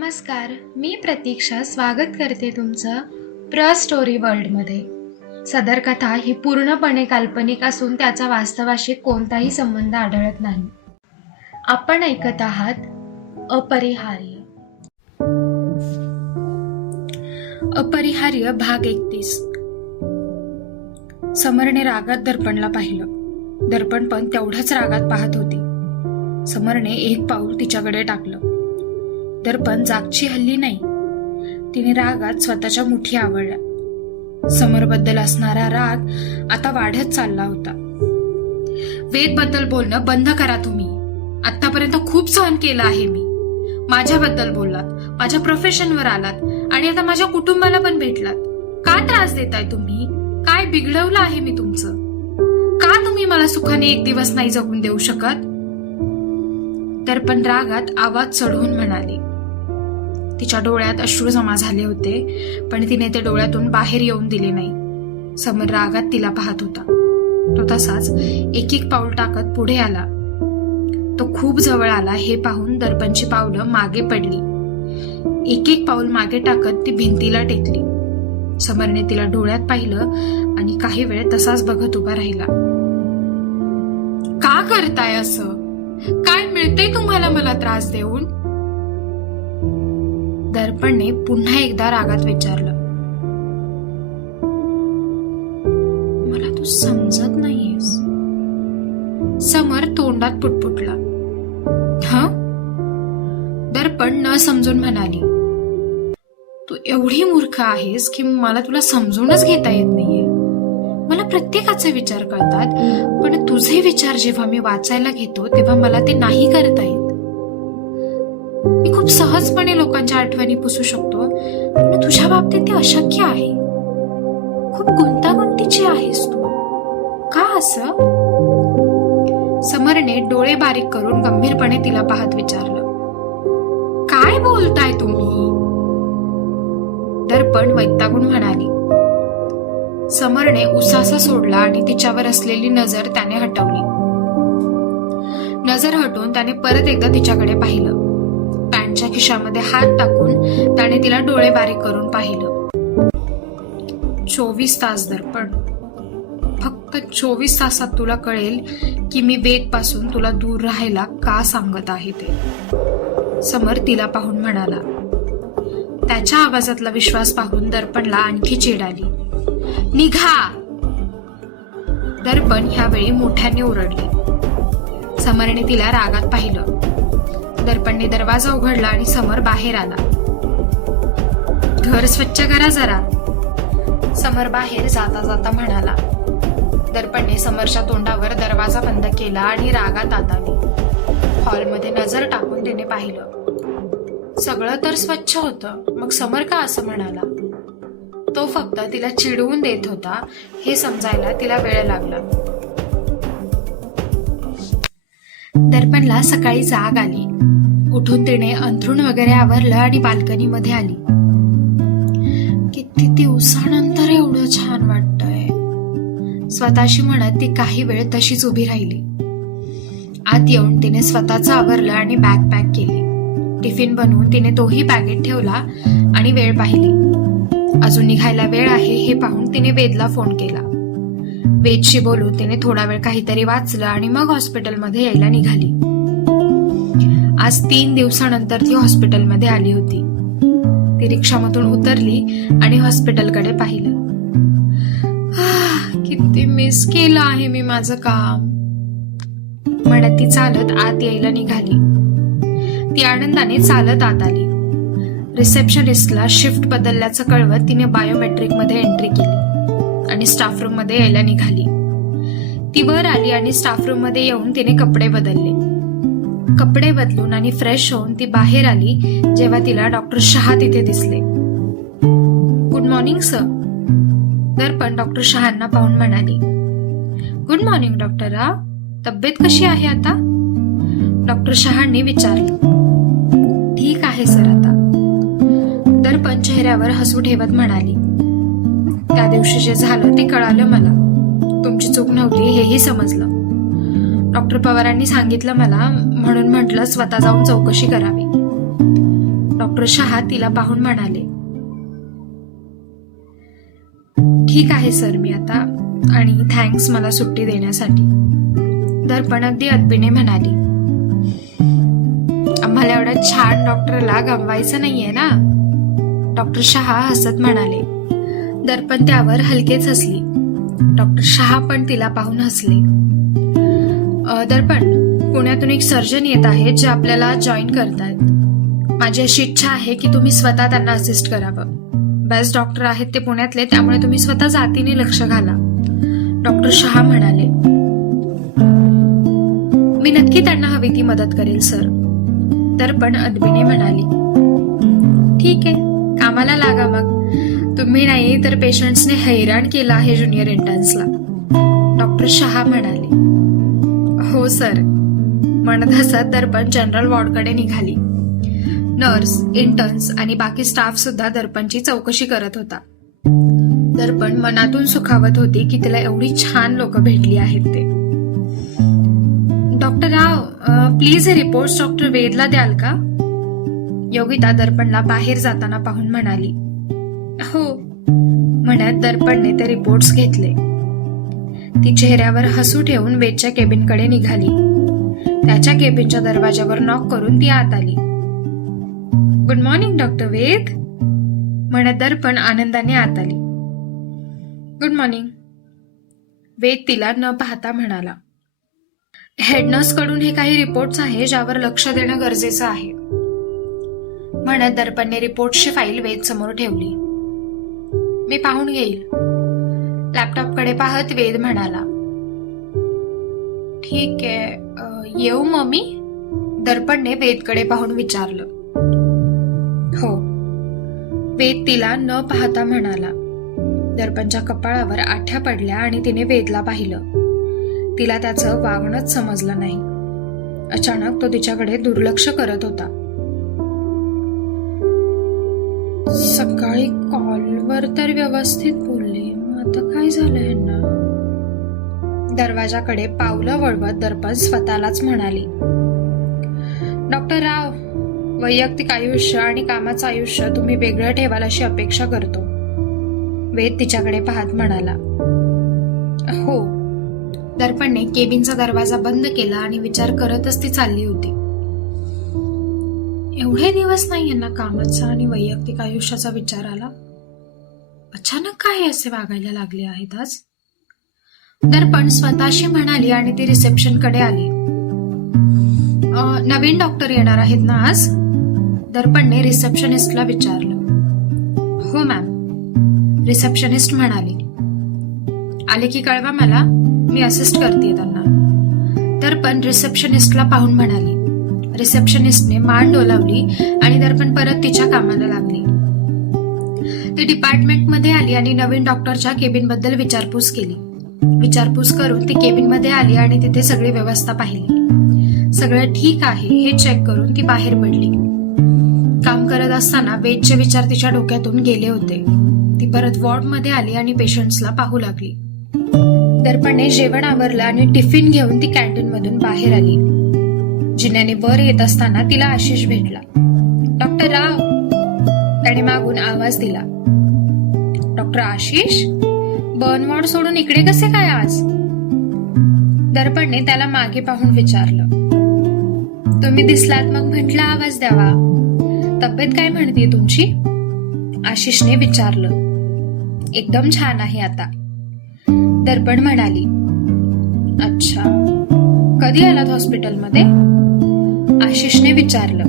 नमस्कार मी प्रतीक्षा स्वागत करते तुमचं प्र स्टोरी वर्ल्डमध्ये. सदर कथा ही पूर्णपणे काल्पनिक असून त्याचा वास्तवाशी कोणताही संबंध आढळत नाही. आपण ऐकत आहात अपरिहार्य. अपरिहार्य भाग एकतीस. समरने रागात दर्पणला पाहिलं. दर्पण पण तेवढ्याच रागात पाहत होती. समरने एक पाऊल तिच्याकडे टाकलं. पण जागची हल्ली नाही. तिने रागात स्वतःच्या मुठी आवडल्या समरबद्दल असणारा राग आता वाढत चालला होता. वेदबद्दल बोलणं बंद करा तुम्ही. आतापर्यंत खूप सहन केलं आहे मी. माझ्याबद्दल बोललात माझ्या प्रोफेशनवर आलात आणि आता माझ्या कुटुंबाला पण भेटलात. का त्रास देताय तुम्ही? काय बिघडवलं आहे मी तुमचं? का तुम्ही मला सुखाने एक दिवस नाही जगून देऊ शकत? तर पण रागात आवाज चढवून म्हणाली तिच्या डोळ्यात अश्रू जमा झाले होते पण तिने ते डोळ्यातून बाहेर येऊन दिले नाही. समर रागात तिला पाहत होता. तो तसाच एक एक पाऊल टाकत पुढे आला. तो खूप जवळ आला हे पाहून दर्पणची पावलं मागे पडली. एक एक पाऊल मागे टाकत ती भिंतीला टेकली. समरने तिला डोळ्यात पाहिलं आणि काही वेळ तसाच बघत उभा राहिला. का करताय असं? काय मिळते तुम्हाला मला त्रास देऊन? दर्पणने पुन्हा एकदा रागात विचारलं. मला तू समजत नाहीयेस. समर तोंडात पुटपुटला. ह? दर्पण न समजून म्हणाली. तू एवढी मूर्ख आहेस की मला तुला समजूनच घेता येत नाहीये. मला प्रत्येकाचे विचार कळतात पण तुझे विचार जेव्हा मी वाचायला घेतो तेव्हा मला ते नाही करता येत. खूप सहजपणे लोकांच्या आठवणी पुसू शकतो पण तुझ्या बाबतीत ते अशक्य आहे. खूप गुंतागुंतीची आहेस तू. का असं? समरने डोळे बारीक करून गंभीरपणे तिला पाहत विचारलं. काय बोलताय तुम्ही? दर्पण वैतागून म्हणाली. समरने उसासा सोडला आणि तिच्यावर असलेली नजर त्याने हटवली. नजर हटवून त्याने परत एकदा तिच्याकडे पाहिलं. पॅन्टच्या खिशामध्ये हात टाकून त्याने तिला डोळे बारीक करून पाहिलं. चोवीस तास दर्पण. फक्त चोवीस तासात तुला कळेल की मी वेदपासून तुला दूर राहायला का सांगत आहे ते. समर तिला पाहून म्हणाला. त्याच्या आवाजातला विश्वास पाहून दर्पणला आणखी चिड आली निघा! दर्पण ह्यावेळी मोठ्याने ओरडले. समरने तिला रागात पाहिलं. दर्पणने दरवाजा उघडला आणि समर बाहेर आला. घर स्वच्छ करा जरा. समर बाहेर जाता जाता म्हणाला. दर्पणने समरच्या तोंडावर दरवाजा बंद केला आणि रागात आताली हॉलमध्ये नजर टाकून तिने पाहिलं. सगळं तर स्वच्छ होतं मग समर का असं म्हणाला? तो फक्त तिला चिडवून देत होता हे समजायला तिला वेळ लागला. दर्पणला सकाळी जाग आली. उठून तिने अंथरुण वगैरे आवरलं आणि बाल्कनीमध्ये आली. किती दिवसानंतर एवढं छान वाटतंय. स्वतःशी म्हणत ती काही वेळ तशीच उभी राहिली. आत येऊन तिने स्वतःच आवरलं आणि बॅग पॅक केली. टिफिन बनवून तिने तोही बॅगेत ठेवला आणि वेळ पाहिली. अजून निघायला वेळ आहे हे पाहून तिने वेदला फोन केला. वेदशी बोलून तिने थोडा वेळ काहीतरी वाचलं आणि मग हॉस्पिटलमध्ये यायला निघाली. आज तीन दिवसानंतर ती हॉस्पिटलमध्ये आली होती. ती रिक्षामधून उतरली आणि हॉस्पिटलकडे पाहिलं. किती मिस केलं आहे मी माझं काम. म्हणत ती चालत आत यायला निघाली. ती आनंदाने चालत आत आली. रिसेप्शनिस्टला शिफ्ट बदलल्याचं कळवत तिने बायोमेट्रिकमध्ये एंट्री केली. आणि स्टाफ रूममध्ये यायला निघाली. ती वर आली आणि स्टाफ रूममध्ये येऊन तिने कपडे बदलले. कपडे बदलून आणि फ्रेश होऊन ती बाहेर आली जेव्हा तिला डॉक्टर शहा तिथे दिसले. Good morning sir Darpan doctor शहांना पाहून म्हणाली. गुड मॉर्निंग डॉक्टर तब्येत कशी आहे आता? डॉक्टर शहांनी विचारलं. ठीक आहे सर आता. दर्पण चेहऱ्यावर हसू ठेवत म्हणाली. त्या दिवशी जे झालं ते कळालं मला. तुमची चूक नव्हती हेही समजलं. डॉक्टर पवारांनी सांगितलं मला म्हणून म्हटलं स्वतः जाऊन चौकशी करावी. डॉक्टर शहा तिला पाहून म्हणाले ठीक आहे सर मी आता आणि थँक्स मला सुट्टी देण्यासाठी. दर्पण अगदी अदबीने म्हणाली आम्हाला एवढ्या छान डॉक्टरला गमवायचं नाहीये ना? डॉक्टर शहा हसत म्हणाले दर्पण त्यावर हलकेच हसली. डॉक्टर शहा पण तिला पाहून हसले. दर्पण पुण्यातून एक सर्जन येत आहेत जे आपल्याला जॉईन करतायत. माझी अशी इच्छा आहे की तुम्ही स्वतः त्यांना असिस्ट करावं. बेस्ट डॉक्टर आहेत ते पुण्यातले त्यामुळे तुम्ही स्वतः जातीने लक्ष घाला. डॉक्टर शहा म्हणाले मी नक्की त्यांना हवी ती मदत करेल सर दर्पण अदबीने म्हणाली ठीक आहे कामाला लागा मग. तुम्ही नाही तर पेशंट्सने हैराण केलं आहे ज्युनियर इंटर्न्सला डॉक्टर शहा म्हणाले हो सर म्हणत हसत दर्पण जनरल वॉर्डकडे निघाली. नर्स इंटर्न्स आणि बाकी स्टाफ सुद्धा दर्पणची चौकशी करत होता. दर्पण मनातून सुखावत होती की तिला एवढी छान लोक भेटली आहेत ते. डॉक्टर राव प्लीज हे रिपोर्ट डॉक्टर वेदला द्याल का? योगिता दर्पणला बाहेर जाताना पाहून म्हणाली हो. म्हणत दर्पणने ते रिपोर्ट्स घेतले. ती चेहऱ्यावर हसू ठेवून वेदच्या केबिनकडे निघाली. त्याच्या केबिनच्या दरवाजावर नॉक करून ती आत आली. Good morning doctor Ved. म्हणत दर्पण आनंदाने आत आली. गुड मॉर्निंग वेद तिला न पाहता म्हणाला. हेडनर्सकडून हे काही रिपोर्ट्स आहे ज्यावर लक्ष देणं गरजेचं आहे. म्हणत दर्पणने रिपोर्टची फाईल वेद समोर ठेवली. मी पाहून घेईल. लॅपटॉपकडे पाहत वेद म्हणाला ठीक आहे येऊ येऊ मम्मी. दर्पणने वेदकडे पाहून विचारलं. हो. वेद तिला न पाहता म्हणाला दर्पणच्या कपाळावर आठ्या पडल्या आणि तिने वेदला पाहिलं. तिला त्याचं वागणंच समजलं नाही. अचानक तो तिच्याकडे दुर्लक्ष करत होता. सकाळी कॉल कॉलवर तर व्यवस्थित बोलले. मग आता काय झालं यांना? दरवाजाकडे पावलं वळवत दर्पण स्वतःलाच म्हणाली. डॉक्टर राव वैयक्तिक आयुष्य आणि कामाचं आयुष्य तुम्ही वेगळं ठेवाल अशी अपेक्षा करतो. वेद तिच्याकडे पाहत म्हणाला. हो. दर्पणने केबिनचा दरवाजा बंद केला आणि विचार करतच ती चालली होती. एवढे दिवस नाही यांना कामाचा आणि वैयक्तिक आयुष्याचा विचार आला. अचानक काय असे वागायला लागले आहेत आज? दर्पण स्वतःशी म्हणाली आणि ती रिसेप्शनकडे आली. नवीन डॉक्टर येणार आहेत ना आज? दर्पणने रिसेप्शनिस्टला विचारलं. हो मॅम रिसेप्शनिस्ट म्हणाली. आले की कळवा मला मी असिस्ट करते त्यांना. दर्पण रिसेप्शनिस्टला पाहून म्हणाली. रिसेप्शनिस्टने मान डोलावली आणि दर्पण परत तिच्या कामाला लागली. ती डिपार्टमेंटमध्ये आली आणि नवीन डॉक्टरच्या केबिनबद्दल विचारपूस केली. विचारपूस करून ती केबिनमध्ये आली आणि तिथे सगळी व्यवस्था पाहिली. सगळं ठीक आहे हे चेक करून ती बाहेर पडली. काम करत असताना वेदचे विचार तिच्या डोक्यातून गेले होते. ती परत वॉर्डमध्ये आली आणि पेशंट्सला पाहू लागली. दर्पणे जेवण आवरलं आणि टिफिन घेऊन ती कॅन्टीन मधून बाहेर आली. जिन्याने वर येत असताना तिला आशिष भेटला. डॉक्टर राव. त्याने मागून आवाज दिला. डॉक्टर आशिष? बर्नवॉर्ड सोडून इकडे कसे काय आज? दर्पणने त्याला मागे पाहून विचारलं. तुम्ही दिसलात मग म्हटलं आवाज द्यावा. तब्येत काय म्हणते तुमची? आशिषने विचारलं. एकदम छान आहे आता. दर्पण म्हणाली अच्छा. कधी आलात हॉस्पिटलमध्ये? आशिषने विचारलं.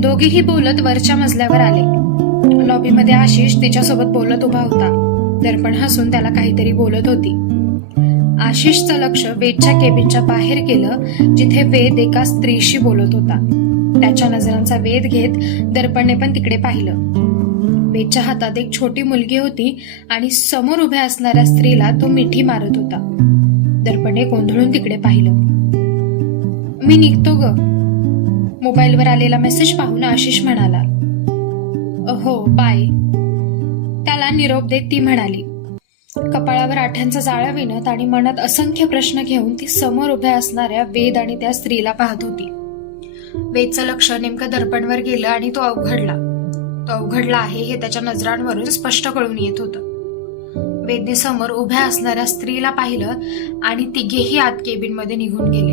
दोघेही बोलत वरच्या मजल्यावर आले. लॉबीमध्ये आशिष तिच्यासोबत बोलत उभा होता. दर्पण हसून त्याला काहीतरी बोलत होती. आशिषचं लक्ष वेदच्या केबिनच्या बाहेर गेलं जिथे वेद एका स्त्रीशी बोलत होता. त्याच्या नजरांचा वेध घेत दर्पणने पण तिकडे पाहिलं. वेदच्या हातात एक छोटी मुलगी होती आणि समोर उभ्या असणाऱ्या स्त्रीला तो मिठी मारत होता. दर्पणे गोंधळून तिकडे पाहिलं. मी निघतो ग. मोबाईलवर आलेला मेसेज पाहून आशिष म्हणाला हो बाय त्याला निरोप देत ती म्हणाली कपाळावर आठ्यांचा जाळा विणत आणि मनात असंख्य प्रश्न घेऊन ती समोर उभ्या असणाऱ्या वेद आणि त्या स्त्रीला पाहत होती. वेदचं लक्ष नेमकं दर्पणवर गेलं आणि तो अवघडला. तो अवघडला आहे हे त्याच्या नजरांवरून स्पष्ट कळून येत होतं. वेदने समोर उभ्या असणाऱ्या स्त्रीला पाहिलं आणि तिघेही आत केबिनमध्ये निघून गेले.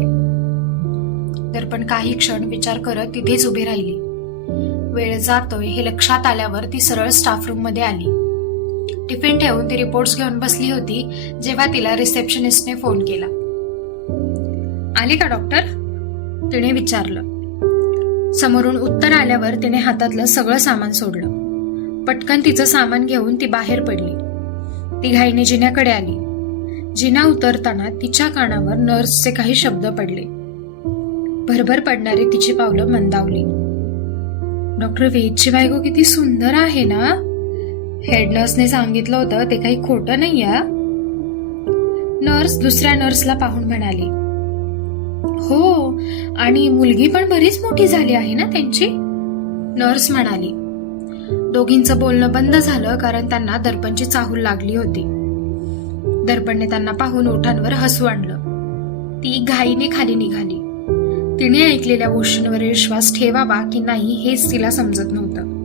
दर्पण काही क्षण विचार करत तिथेच उभी राहिली. वेळ जातोय हे लक्षात आल्यावर ती सरळ स्टाफ रूममध्ये आली. टिफिन ठेवून ती रिपोर्ट्स घेऊन बसली होती जेव्हा तिला रिसेप्शनिस्टने फोन केला. आली का डॉक्टर तिने विचारलं. समोरून उत्तर आल्यावर तिने हातातलं सगळं सामान सोडलं. पटकन तिचं सामान घेऊन ती बाहेर पडली. ती घाईने जिन्याकडे आली. जिना उतरताना तिच्या कानावर नर्सचे काही शब्द पडले. भरभर पडणारी तिची पावलं मंदावली. डॉक्टर वेदची बायको किती सुंदर आहे ना? हेड नर्सने सांगितलं होतं ते काही खोटं नाही नर्स दुसऱ्या नर्सला पाहून म्हणाली हो आणि मुलगी पण बरीच मोठी झाली आहे ना त्यांची? नर्स म्हणाली दोघींचं बोलणं बंद झालं कारण त्यांना दर्पणची चाहूल लागली होती. दर्पणने त्यांना पाहून ओठांवर हसू आणलं. ती घाईने खाली निघाली. तिने ऐकलेल्या गोष्टींवर विश्वास ठेवावा की नाही हेच तिला समजत नव्हतं.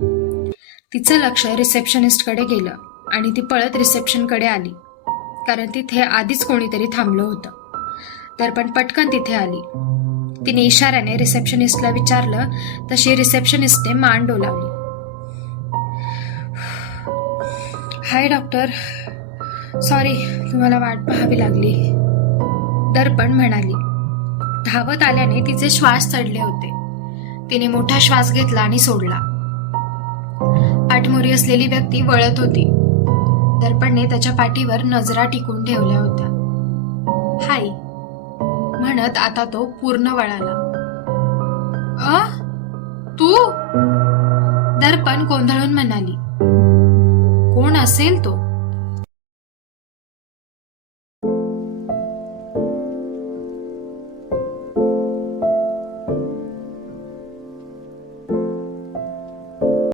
तिचं लक्ष रिसेप्शनिस्टकडे गेलं आणि ती पळत रिसेप्शनकडे आली. कारण तिथे आधीच कोणीतरी थांबलं होतं. दर्पण पटकन तिथे आली. तिने इशाऱ्याने रिसेप्शनिस्टला विचारलं तशी रिसेप्शनिस्टने मान डोलावली. हाय डॉक्टर. सॉरी तुम्हाला वाट पाहावी लागली. दर्पण म्हणाली. धावत आल्याने तिचे श्वास चढले होते. तिने मोठा श्वास घेतला आणि सोडला. पाठमोरी असलेली व्यक्ती वळत होती. दर्पणने त्याच्या पाठीवर नजरा टिकून ठेवल्या होत्या. हाय म्हणत आता तो पूर्ण वळाला. अ? तू? दर्पण गोंधळून म्हणाली. कोण असेल तो?